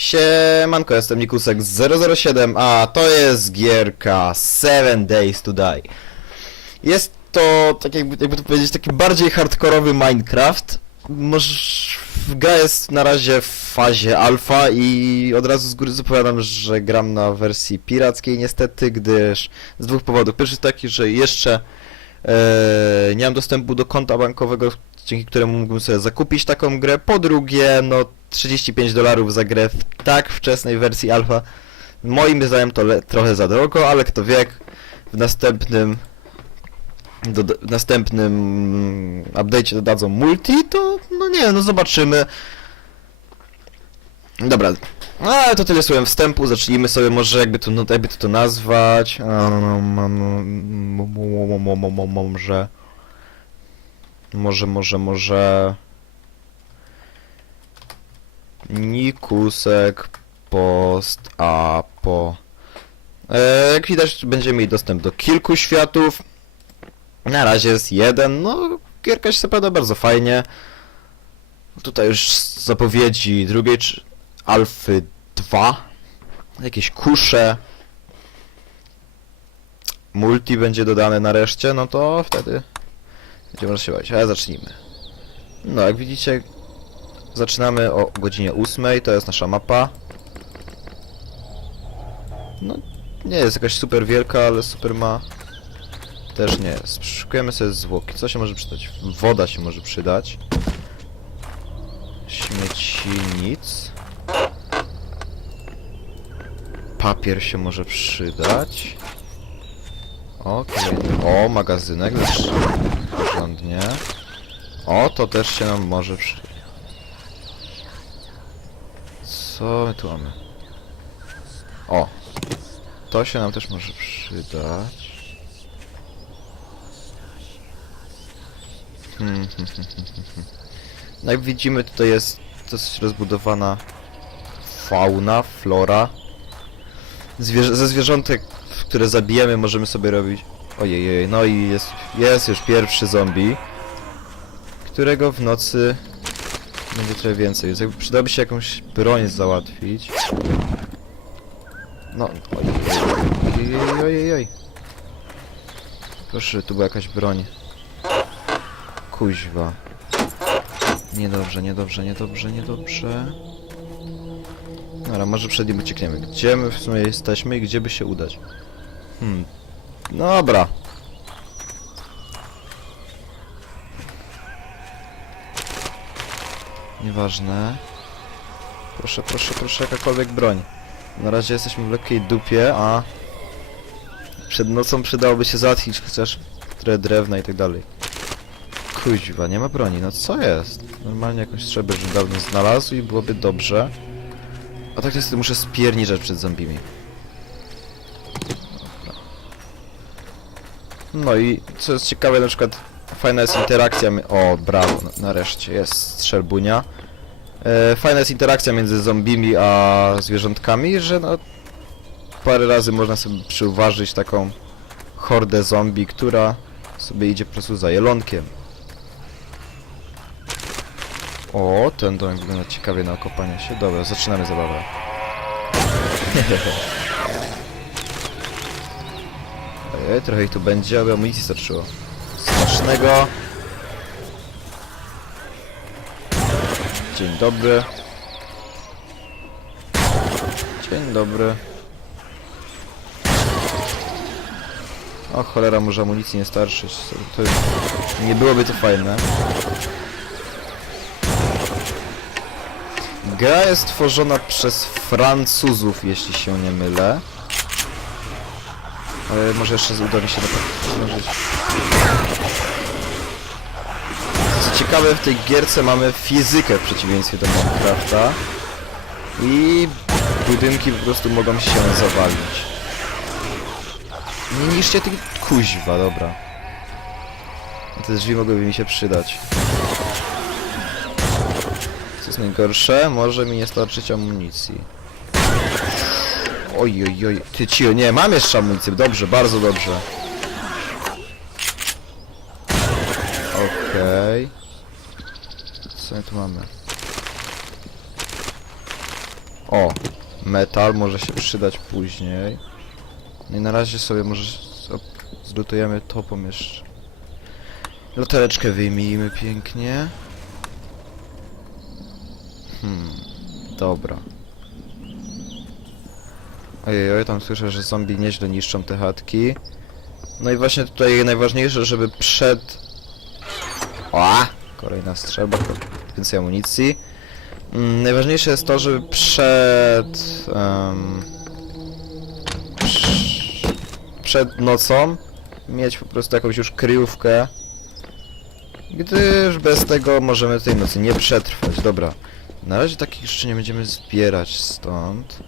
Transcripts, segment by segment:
Siemanko, jestem Nikusek 007, a to jest gierka 7 Days to Die. Jest to, tak jakby, jakby to powiedzieć, taki bardziej hardkorowy Minecraft. Możesz... Gra jest na razie w fazie alfa i od razu z góry zapowiadam, że gram na wersji pirackiej niestety, gdyż z dwóch powodów. Pierwszy taki, że jeszcze e, nie mam dostępu do konta bankowego, dzięki któremu mógłbym sobie zakupić taką grę. Po drugie, no 35 dolarów za grę w tak wczesnej wersji alfa. Moim zdaniem to trochę za drogo, ale kto wie, w następnym do, w następnym mm, update'cie dodadzą multi, to no nie, no zobaczymy. Dobra, no, ale to tyle słowem wstępu, zacznijmy sobie może jakby to, no, jakby to, to nazwać. A, no, no, no, no, mo- mo- mo- mo- mo- mo- Może... Może, może. Nikusek post a po... E, jak widać będziemy mieli dostęp do kilku światów. Na razie jest jeden, no gierka się zapowiada bardzo fajnie. Tutaj już zapowiedzi drugiej czy Alfy 2. Jakieś kusze. Multi będzie dodane nareszcie, no to wtedy będziemy rozsiewać. Ale zacznijmy. No, jak widzicie, zaczynamy o godzinie 8, to jest nasza mapa. No, nie jest jakaś super wielka, ale super ma też nie jest. Szukujemy sobie zwłoki. Co się może przydać? Woda się może przydać. Śmieci nic. Papier się może przydać. O, kolejny. O, magazynek. też Porządnie. O, to też się nam może przydać. Co my tu mamy? O. To się nam też może przydać. Hmm, hmm, hmm, hmm, hmm. No jak widzimy tutaj jest dosyć rozbudowana fauna, flora. Zwierzę ze zwierzątek, które zabijemy możemy sobie robić... Ojej, ojej, no i jest, jest już pierwszy zombie, którego w nocy będzie trochę więcej, więc jakby przydałoby się jakąś broń załatwić. No, ojej, ojej, ojej, ojej. Proszę, tu była jakaś broń. Kuźwa. Niedobrze, niedobrze, niedobrze, niedobrze. Dobra, może przed nim uciekniemy. Gdzie my w sumie jesteśmy i gdzie by się udać? Hmm. Dobra. Nieważne. Proszę, proszę, proszę, jakakolwiek broń. Na razie jesteśmy w lekkiej dupie, a... Przed nocą przydałoby się załatwić chociaż trochę drewna i tak dalej. Kuźwa, nie ma broni, no co jest? Normalnie jakąś strzelbę już dawno znalazł i byłoby dobrze. A tak niestety muszę spierniczać przed zombimi. No i co jest ciekawe, na przykład fajna jest interakcja... O, brawo, na- nareszcie, jest strzelbunia. E, fajna jest interakcja między zombimi a zwierzątkami, że no... Parę razy można sobie przyuważyć taką hordę zombie, która sobie idzie po prostu za jelonkiem. O, ten domek wygląda ciekawie na okopanie się. Dobra, zaczynamy zabawę. Ojej, trochę ich tu będzie, aby amunicji starczyło. Smacznego. Dzień dobry. Dzień dobry. O cholera, może amunicji nie starczyć. To nie byłoby to fajne. Gra jest tworzona przez Francuzów, jeśli się nie mylę. Ale może jeszcze uda mi się dopowiedzieć. Co ciekawe, w tej gierce mamy fizykę w przeciwieństwie do Minecrafta. I budynki po prostu mogą się zawalić. Nie niszcie tych... Kuźwa, dobra. Te drzwi mogłyby mi się przydać. Co jest najgorsze? Może mi nie starczyć amunicji. Oj, oj, oj. Ty cio, nie, mam jeszcze amunicję. Dobrze, bardzo dobrze. Okej. Co my tu mamy? O, metal może się przydać później. No i na razie sobie może zlutujemy to pomieszczenie. Lotereczkę wyjmijmy pięknie. Hmm, dobra. Ojej, oj, tam słyszę, że zombie nieźle niszczą te chatki. No i właśnie tutaj najważniejsze, żeby przed... O! Kolejna strzelba, więcej amunicji. Mm, najważniejsze jest to, żeby przed... prz- przed nocą mieć po prostu jakąś już kryjówkę. Gdyż bez tego możemy tej nocy nie przetrwać. Dobra. Na razie takich jeszcze nie będziemy zbierać stąd.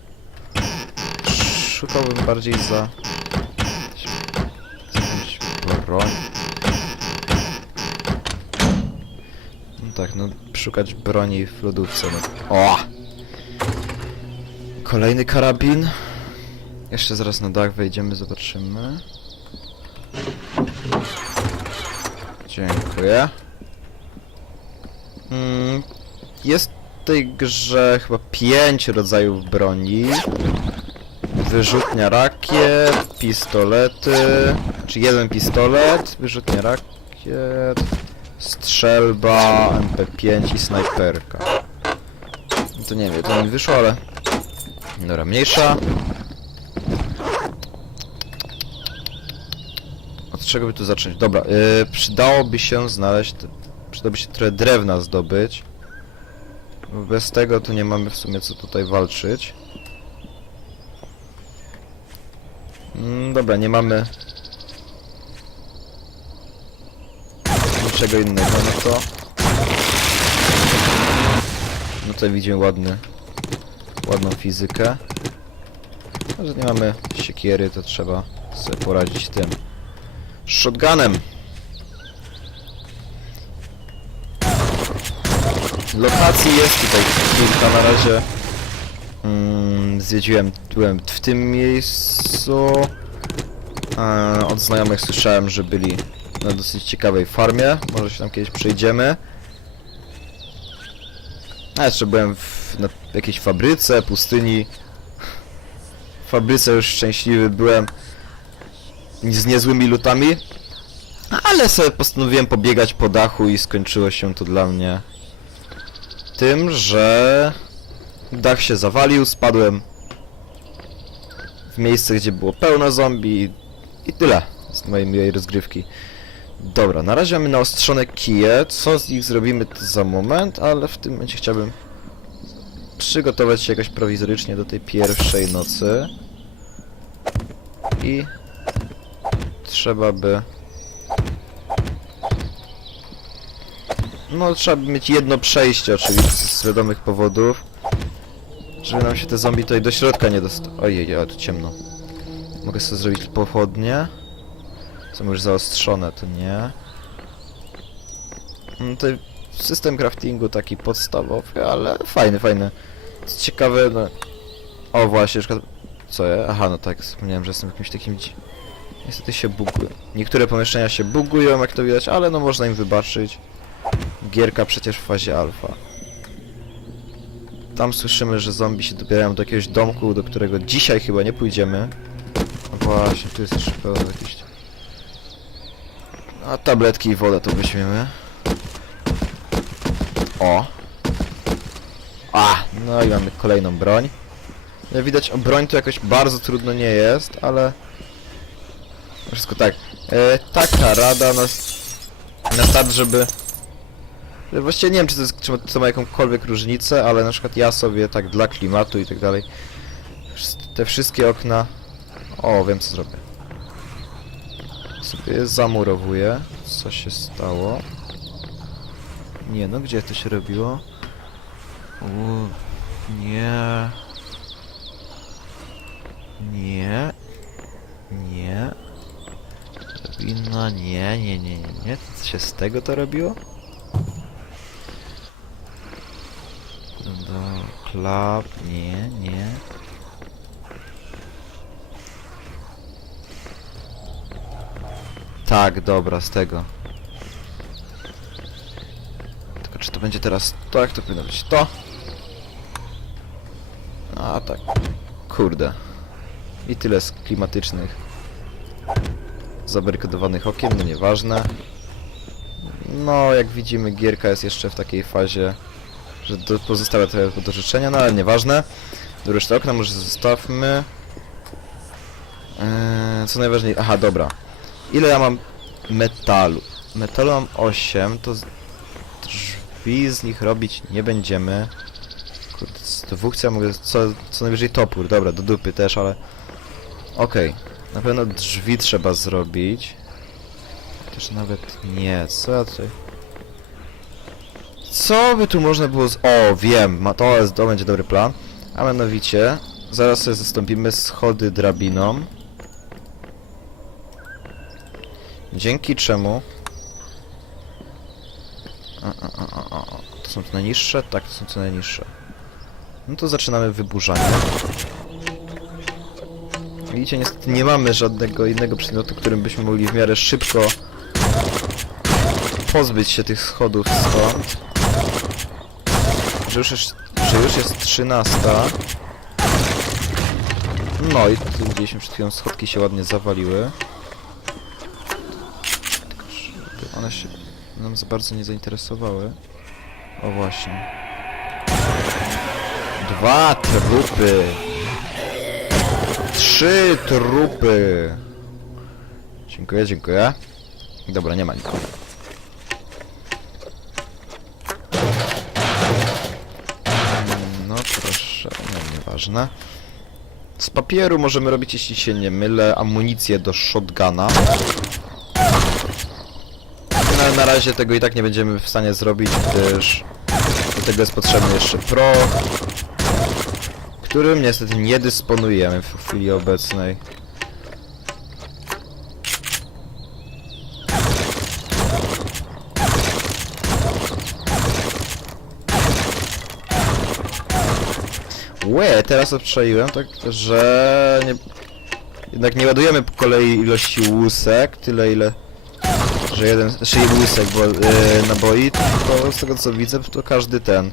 Szukałbym bardziej za... jakąś broń. No tak, no szukać broni w lodówce. No. O! Kolejny karabin. Jeszcze zaraz na dach wejdziemy, zobaczymy. Dziękuję. Mm, jest w tej grze chyba pięć rodzajów broni. Wyrzutnia rakiet, pistolety, czy jeden pistolet, wyrzutnia rakiet, strzelba, MP5 i snajperka. No to nie wiem, to mi wyszło, ale... Dobra, mniejsza. Od czego by tu zacząć? Dobra, yy, przydałoby się znaleźć... Przydałoby się trochę drewna zdobyć. Bez tego to nie mamy w sumie co tutaj walczyć. Mm, dobra, nie mamy... Niczego innego, no to... No tutaj widzimy ładny... Ładną fizykę. A że nie mamy siekiery, to trzeba sobie poradzić tym. Shotgunem! Lokacji jest tutaj kilka na razie. Mm, zwiedziłem, byłem w tym miejscu. E, od znajomych słyszałem, że byli na dosyć ciekawej farmie. Może się tam kiedyś przejdziemy. A jeszcze byłem w, na jakiejś fabryce, pustyni. W fabryce już szczęśliwy byłem z niezłymi lutami. Ale sobie postanowiłem pobiegać po dachu i skończyło się to dla mnie tym, że dach się zawalił, spadłem w miejsce, gdzie było pełno zombie i, tyle z mojej miłej rozgrywki. Dobra, na razie mamy naostrzone kije, co z nich zrobimy to za moment, ale w tym momencie chciałbym przygotować się jakoś prowizorycznie do tej pierwszej nocy i trzeba by No trzeba by mieć jedno przejście oczywiście z wiadomych powodów. Żeby nam się te zombie tutaj do środka nie dostały. Ojej, ale tu ciemno. Mogę sobie zrobić pochodnie. Są już zaostrzone, to nie. No to system craftingu taki podstawowy, ale fajny, fajny. Co ciekawe, no... O właśnie, na przykład... Co ja? Aha, no tak, wspomniałem, że jestem jakimś takim... Niestety się buguje. Niektóre pomieszczenia się bugują, jak to widać, ale no można im wybaczyć. Gierka przecież w fazie alfa. Tam słyszymy, że zombie się dobierają do jakiegoś domku, do którego dzisiaj chyba nie pójdziemy. No właśnie, tu jest jeszcze pełno jakiś... A tabletki i wodę to weźmiemy. O! A! No i mamy kolejną broń. Jak widać, o broń to jakoś bardzo trudno nie jest, ale... Wszystko tak. E, taka rada na, na start, żeby... Właściwie nie wiem, czy to, jest, czy to ma jakąkolwiek różnicę, ale na przykład ja sobie tak dla klimatu i tak dalej te wszystkie okna... O, wiem co zrobię. Sobie zamurowuję. Co się stało? Nie no, gdzie to się robiło? U, nie. Nie. Nie. Powinno, nie, nie, nie, nie, nie. Co się z tego to robiło? Do klap, nie, nie. Tak, dobra, z tego. Tylko czy to będzie teraz to, jak to powinno być to? A tak. Kurde. I tyle z klimatycznych. Zabarykadowanych okiem, no nieważne. No, jak widzimy, gierka jest jeszcze w takiej fazie, że do, pozostawia do życzenia, no ale nieważne. Do reszty okna może zostawmy. Eee, co najważniejsze... Aha, dobra. Ile ja mam metalu? Metalu mam 8, to drzwi z nich robić nie będziemy. Kurde, z dwóch ja mogę... Co, co najwyżej topór, dobra, do dupy też, ale... Okej, na pewno drzwi trzeba zrobić. Też nawet nie, co ja tutaj... Co by tu można było z... O, wiem, ma to, jest, to będzie dobry plan. A mianowicie, zaraz sobie zastąpimy schody drabiną. Dzięki czemu... A, a, a, a, a. To są te najniższe? Tak, to są te najniższe. No to zaczynamy wyburzanie. Widzicie, niestety nie mamy żadnego innego przedmiotu, którym byśmy mogli w miarę szybko pozbyć się tych schodów stąd. Że już jest, że już jest 13. No i tu widzieliśmy przed chwilą schodki się ładnie zawaliły. Tylko żeby one się nam za bardzo nie zainteresowały. O właśnie. Dwa trupy. Trzy trupy. Dziękuję, dziękuję. Dobra, nie ma nikogo. Nieważne. Z papieru możemy robić, jeśli się nie mylę, amunicję do shotguna. No, ale na razie tego i tak nie będziemy w stanie zrobić, gdyż do tego jest potrzebny jeszcze proch, którym niestety nie dysponujemy w chwili obecnej. Łe, teraz obczaiłem, tak, że nie, jednak nie ładujemy po kolei ilości łusek, tyle ile, że jeden, znaczy jeden łusek bo, e, naboi, tylko z tego co widzę, to każdy ten.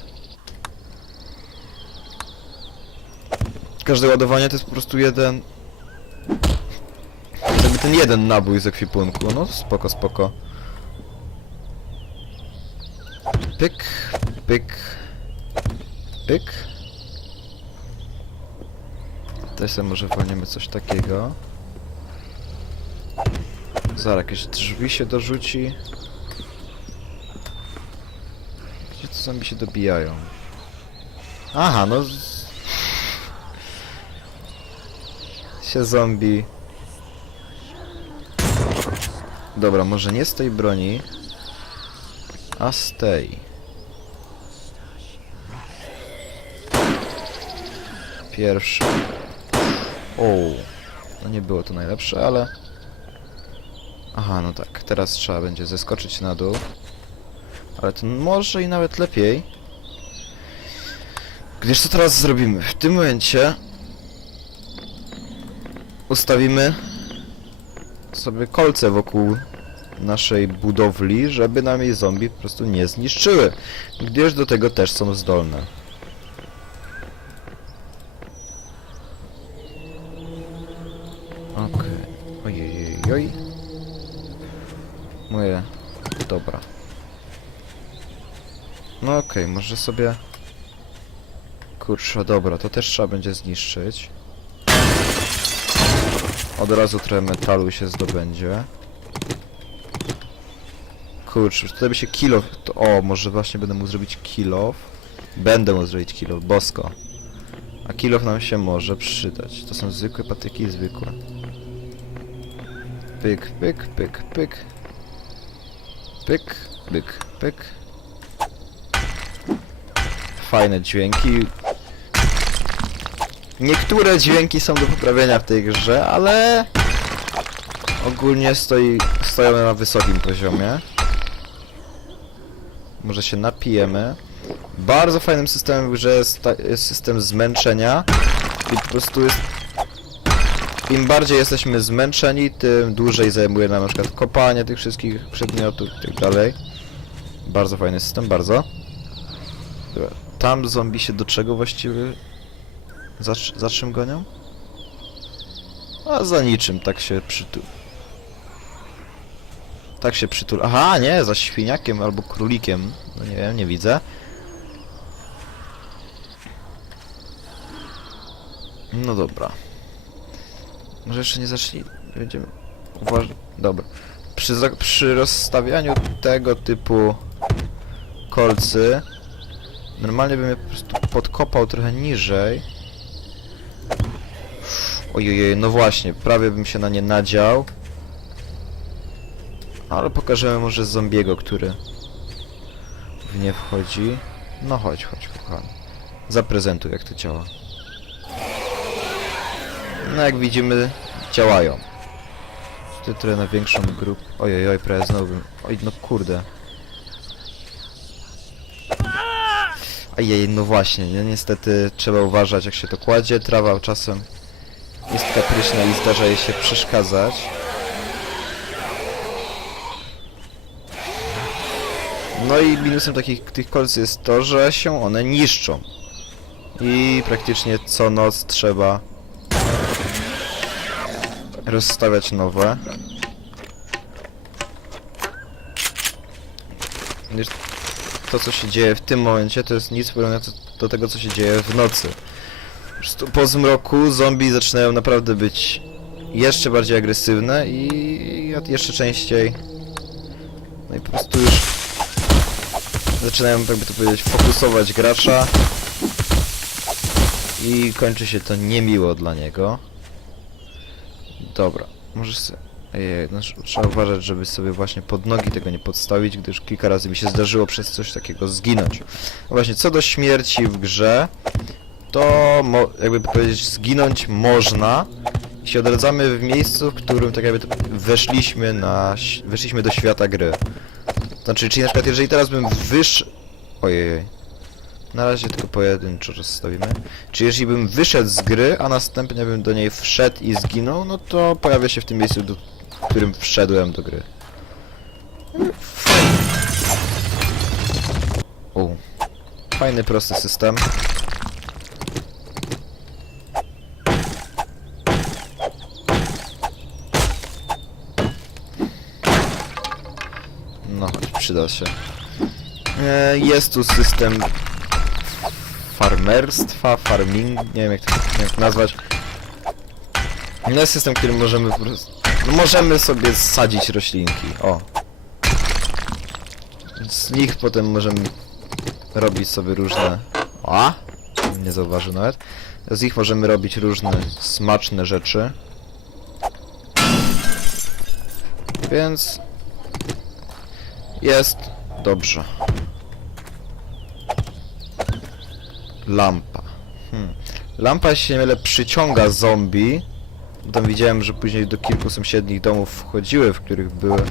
Każde ładowanie to jest po prostu jeden, jakby ten jeden nabój z ekwipunku, no spoko, spoko. Pyk, pyk, pyk. Tutaj sobie może walniemy coś takiego. Zaraz jakieś drzwi się dorzuci. Gdzie to zombie się dobijają? Aha, no... się zombie... Dobra, może nie z tej broni, a z tej. Pierwszy. O, no nie było to najlepsze, ale... Aha, no tak, teraz trzeba będzie zeskoczyć na dół. Ale to może i nawet lepiej. Gdyż co teraz zrobimy? W tym momencie... Ustawimy sobie kolce wokół naszej budowli, żeby nam jej zombie po prostu nie zniszczyły. Gdyż do tego też są zdolne. Okej, może sobie... Kurczę, dobra, to też trzeba będzie zniszczyć. Od razu trochę metalu się zdobędzie. Kurczę, tutaj by się kill To, o, może właśnie będę mógł zrobić kill off. Będę mógł zrobić kill off, bosko. A kill off nam się może przydać. To są zwykłe patyki, zwykłe. Pyk, pyk, pyk, pyk. Pyk, pyk, pyk. Fajne dźwięki. Niektóre dźwięki są do poprawienia w tej grze, ale ogólnie stoi, stoją na wysokim poziomie. Może się napijemy. Bardzo fajnym systemem w grze jest, jest system zmęczenia. I po prostu jest im bardziej jesteśmy zmęczeni, tym dłużej zajmuje nam na przykład kopanie tych wszystkich przedmiotów i tak dalej. Bardzo fajny system, bardzo. Dobra, Tam zombie się do czego właściwie Za, za czym gonią? A za niczym, tak się przytul... Tak się przytul... Aha, nie, za świniakiem albo królikiem. No nie wiem, nie widzę. No dobra. Może jeszcze nie zaczęli... Będziemy... Uważ... Dobra. Przy, przy rozstawianiu tego typu kolcy normalnie bym je po prostu podkopał trochę niżej. Ojej, no właśnie, prawie bym się na nie nadział. Ale pokażemy może zombiego, który w nie wchodzi. No chodź, chodź, kochany. Zaprezentuj, jak to działa. No jak widzimy, działają. Ty trochę na większą grupę. Ojej, oj, prawie znowu bym... Oj, no kurde. Ajej, no właśnie, nie? niestety trzeba uważać jak się to kładzie. Trawa czasem jest kapryśna i zdarza jej się przeszkadzać. No i minusem takich tych kolcy jest to, że się one niszczą. I praktycznie co noc trzeba rozstawiać nowe. To co się dzieje w tym momencie to jest nic porównujące do tego co się dzieje w nocy. Po po zmroku zombie zaczynają naprawdę być jeszcze bardziej agresywne i jeszcze częściej no i po prostu już zaczynają, jakby to powiedzieć, fokusować gracza i kończy się to niemiło dla niego. Dobra, możesz sobie... Ejej, no, tr- trzeba uważać, żeby sobie właśnie pod nogi tego nie podstawić, gdyż kilka razy mi się zdarzyło przez coś takiego zginąć. No właśnie, co do śmierci w grze, to jakby powiedzieć, zginąć można, jeśli odradzamy w miejscu, w którym tak jakby weszliśmy na... weszliśmy do świata gry. Znaczy, czyli na przykład jeżeli teraz bym wysz... Ojej. Na razie tylko pojedynczo rozstawimy. Czy jeśli bym wyszedł z gry, a następnie bym do niej wszedł i zginął, no to pojawia się w tym miejscu, do, w którym wszedłem do gry. Fajny. Prosty system. No, choć przyda się. E, Jest tu system farmerstwa, farming, nie wiem jak to, jak nazwać. No jest system, który możemy po prostu... Możemy sobie sadzić roślinki, o. Z nich potem możemy robić sobie różne... A? Nie zauważył nawet. Z nich możemy robić różne smaczne rzeczy. Więc... Jest dobrze. Lampa. Hmm. Lampa się przyciąga zombie. Bo Tam widziałem, że później do kilku sąsiednich domów wchodziły, w których były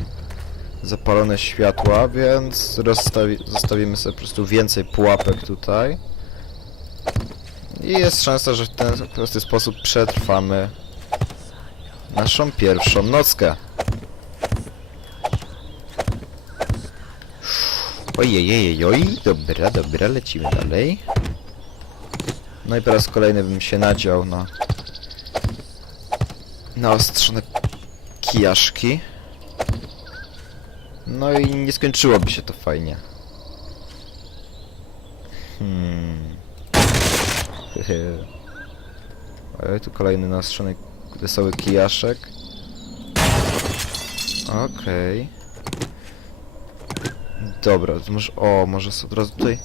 zapalone światła, więc rozstawi zostawimy sobie po prostu więcej pułapek tutaj. I jest szansa, że w ten prosty sposób przetrwamy naszą pierwszą nockę. Ojejejejoj, dobra, dobra, lecimy dalej. No i po raz kolejny bym się nadział na naostrzone kijaszki. No i nie skończyłoby się to fajnie. Hmm. Oj, tu kolejny naostrzony wesoły kijaszek. Okej. Dobra, to może... O, może od razu tutaj...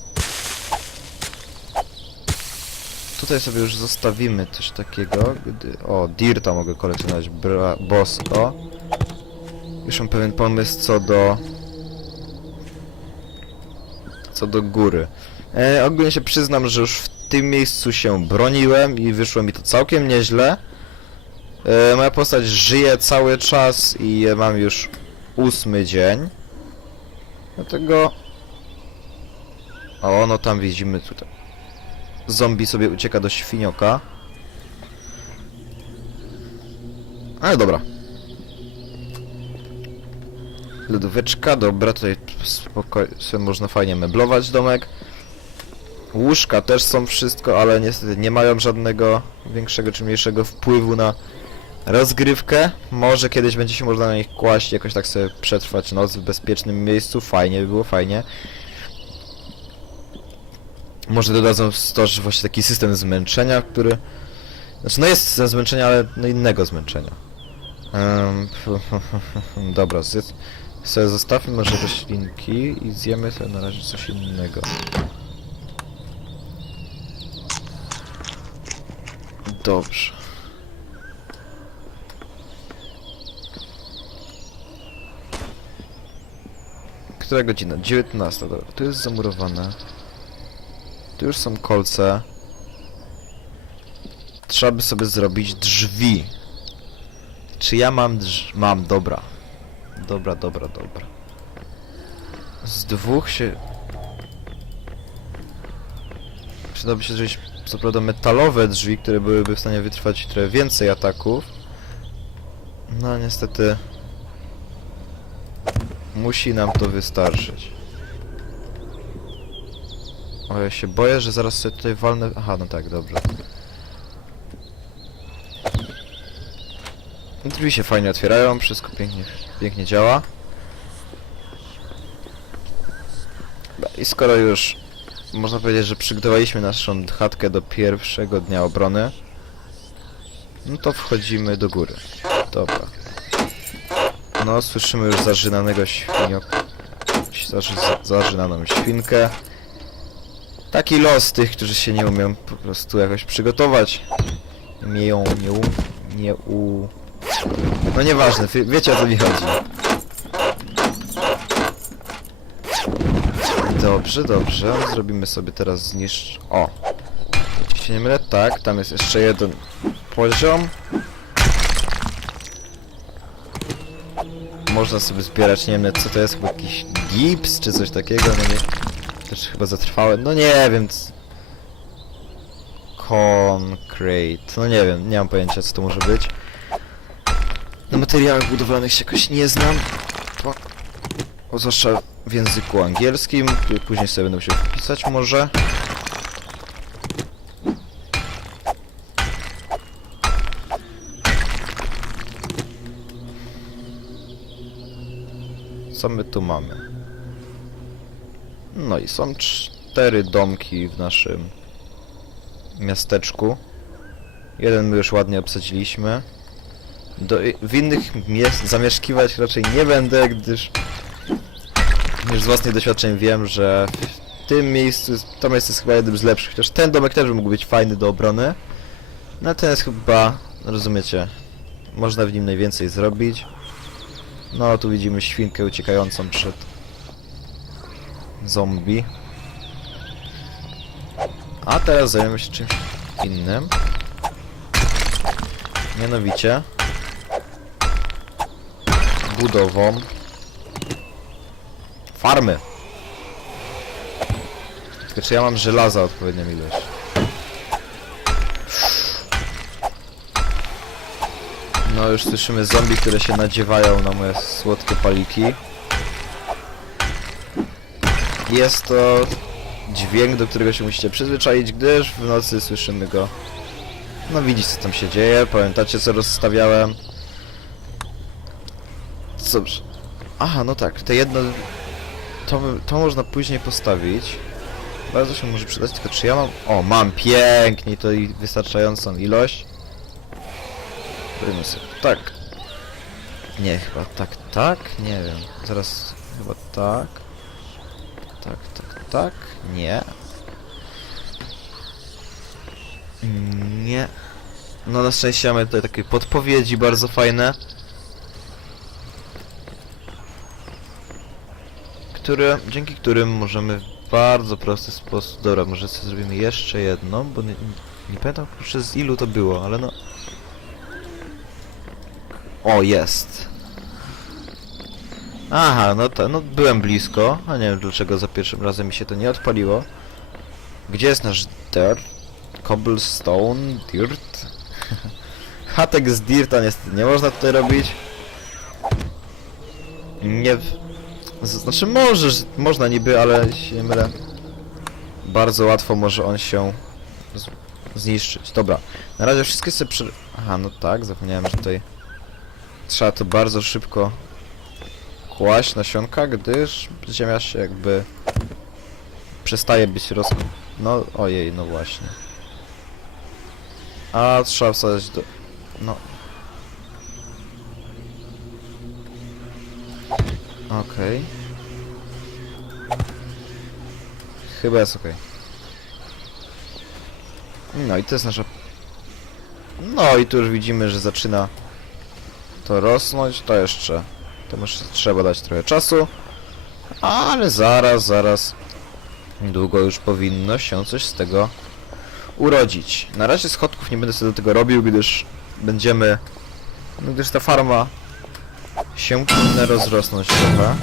Tutaj sobie już zostawimy coś takiego, gdy... O, Dirta mogę kolekcjonować, bra... bosko. Już mam pewien pomysł co do... Co do góry. E, ogólnie się przyznam, że już w tym miejscu się broniłem i wyszło mi to całkiem nieźle. E, moja postać żyje cały czas i mam już ósmy dzień. Dlatego... O, no tam widzimy tutaj. Zombie sobie ucieka do świnioka. Ale dobra. Lodóweczka, dobra, tutaj spokojnie można fajnie meblować domek. Łóżka też są wszystko, ale niestety nie mają żadnego większego czy mniejszego wpływu na rozgrywkę. Może kiedyś będzie się można na nich kłaść, jakoś tak sobie przetrwać noc w bezpiecznym miejscu. Fajnie by było, fajnie. Może dodadzą też właśnie taki system zmęczenia, który... Znaczy no jest system zmęczenia, ale no innego zmęczenia. Um, dobra, zjedz... sobie zostawmy może roślinki i zjemy sobie na razie coś innego. Dobrze. Która godzina? 19. Dobra, tu jest zamurowane. Tu już są kolce. Trzeba by sobie zrobić drzwi. Czy ja mam drz... Mam, dobra. Dobra, dobra, dobra. Z dwóch się... Przydałoby się zrobić co prawda metalowe drzwi, które byłyby w stanie wytrwać trochę więcej ataków. No niestety... Musi nam to wystarczyć. O, ja się boję, że zaraz sobie tutaj walnę... Aha, no tak, dobrze. Drzwi się fajnie otwierają, wszystko pięknie, pięknie działa. I skoro już można powiedzieć, że przygotowaliśmy naszą chatkę do pierwszego dnia obrony, no to wchodzimy do góry. Dobra. No, słyszymy już zażynanego świnio... Zaży, zażynaną świnkę. Taki los tych, którzy się nie umieją po prostu jakoś przygotować. Nie ją, nie u... nie u... No nieważne, wie, wiecie o co mi chodzi. Dobrze, dobrze. Zrobimy sobie teraz zniszcz... O! Jeśli się nie mylę, tak, tam jest jeszcze jeden poziom. Można sobie zbierać, nie wiem co to jest, chyba jakiś gips czy coś takiego, no nie... Też chyba zatrwałe, no nie wiem... Concrete, no nie wiem, nie mam pojęcia co to może być. Na materiałach budowlanych się jakoś nie znam. O, zwłaszcza w języku angielskim, który później sobie będę musiał wpisać może. Co my tu mamy? No i są cztery domki w naszym miasteczku. Jeden my już ładnie obsadziliśmy. Do, w innych miejsc zamieszkiwać raczej nie będę, gdyż już z własnych doświadczeń wiem, że w tym miejscu, to miejsce jest chyba jednym z lepszych, chociaż ten domek też mógł być fajny do obrony. No ten jest chyba, rozumiecie, można w nim najwięcej zrobić. No tu widzimy świnkę uciekającą przed zombie. A teraz zajmiemy się czymś innym. Mianowicie budową farmy. Tylko czy ja mam żelaza odpowiednią ilość? No już słyszymy zombie, które się nadziewają na moje słodkie paliki. Jest to dźwięk, do którego się musicie przyzwyczaić, gdyż w nocy słyszymy go. No widzisz co tam się dzieje, pamiętacie co rozstawiałem? Dobrze. Aha, no tak, te jedno... To, to można później postawić. Bardzo się może przydać, tylko czy ja mam... O, mam pięknie to i wystarczającą ilość. Sobie tak. Nie, chyba tak, tak? Nie wiem. Zaraz, chyba tak. Tak, tak, tak. Nie. Nie. No na szczęście mamy tutaj takie podpowiedzi bardzo fajne. Które, dzięki którym możemy w bardzo prosty sposób... Dobra, może sobie zrobimy jeszcze jedną, bo nie, nie pamiętam kurczę z ilu to było, ale no... O, jest. Aha, no to, no byłem blisko, a nie wiem dlaczego za pierwszym razem mi się to nie odpaliło. Gdzie jest nasz dirt? Cobblestone? Dirt? Chatek z dirta niestety nie można tutaj robić. Nie... Znaczy możesz, można niby, ale się mylę. bardzo łatwo może on się zniszczyć. Dobra, na razie wszystkie sobie przy... Aha, no tak, zapomniałem, że tutaj trzeba to bardzo szybko kłaść nasionka, gdyż ziemia się jakby przestaje być roz... No, ojej, no właśnie. A trzeba wsadzić do... No. Okej. Chyba jest okej. No i to jest nasza... No i tu już widzimy, że zaczyna to rosnąć, to jeszcze... To jeszcze trzeba dać trochę czasu. Ale zaraz, zaraz... Niedługo już powinno się coś z tego urodzić. Na razie schodków nie będę sobie do tego robił, gdyż będziemy... No, gdyż ta farma się powinna rozrosnąć trochę.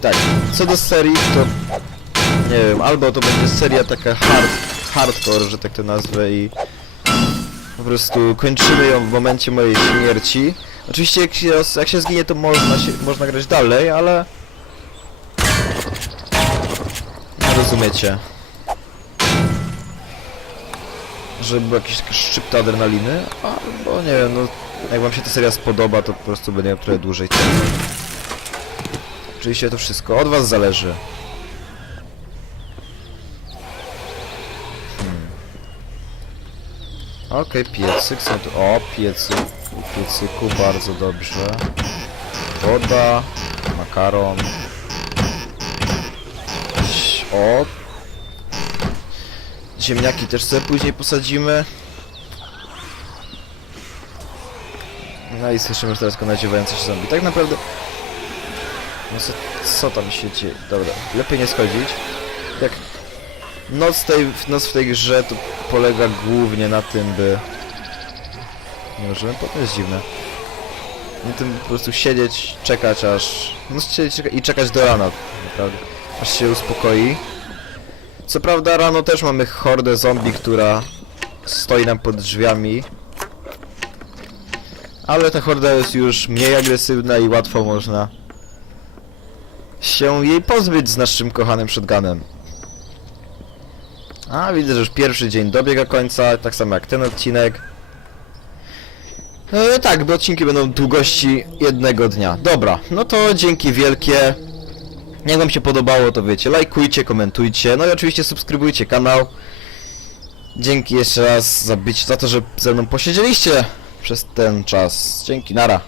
Tak, co do serii, to nie wiem, albo to będzie seria taka hard, hardcore, że tak to nazwę i prostu kończymy ją w momencie mojej śmierci. Oczywiście jak się, jak się zginie to można, się, można grać dalej, ale... No rozumiecie. Żeby był jakiś taki szczypta adrenaliny, albo nie wiem, no jak wam się ta seria spodoba, to po prostu będę trochę dłużej. Oczywiście to wszystko od was zależy. Okej, piecyk są tu. O, piecyk. U piecyku bardzo dobrze. Woda, makaron. O. Ziemniaki też sobie później posadzimy. No i słyszymy już teraz tylko nadziewające się zombie. Tak naprawdę... No co, co tam się dzieje? Dobra, lepiej nie schodzić. Noc, tej, noc w tej grze to polega głównie na tym, by... Nie możemy, to jest dziwne. Na tym po prostu siedzieć, czekać aż... No siedzieć i czekać do rana, naprawdę. Aż się uspokoi. Co prawda rano też mamy hordę zombie, która stoi nam pod drzwiami. Ale ta horda jest już mniej agresywna i łatwo można się jej pozbyć z naszym kochanym shotgunem. A widzę, że już pierwszy dzień dobiega końca, tak samo jak ten odcinek. E, tak, bo odcinki będą długości jednego dnia. Dobra, no to dzięki wielkie. Jak wam się podobało, to wiecie, lajkujcie, komentujcie, no i oczywiście subskrybujcie kanał. Dzięki jeszcze raz za za to, że ze mną posiedzieliście przez ten czas. Dzięki, nara.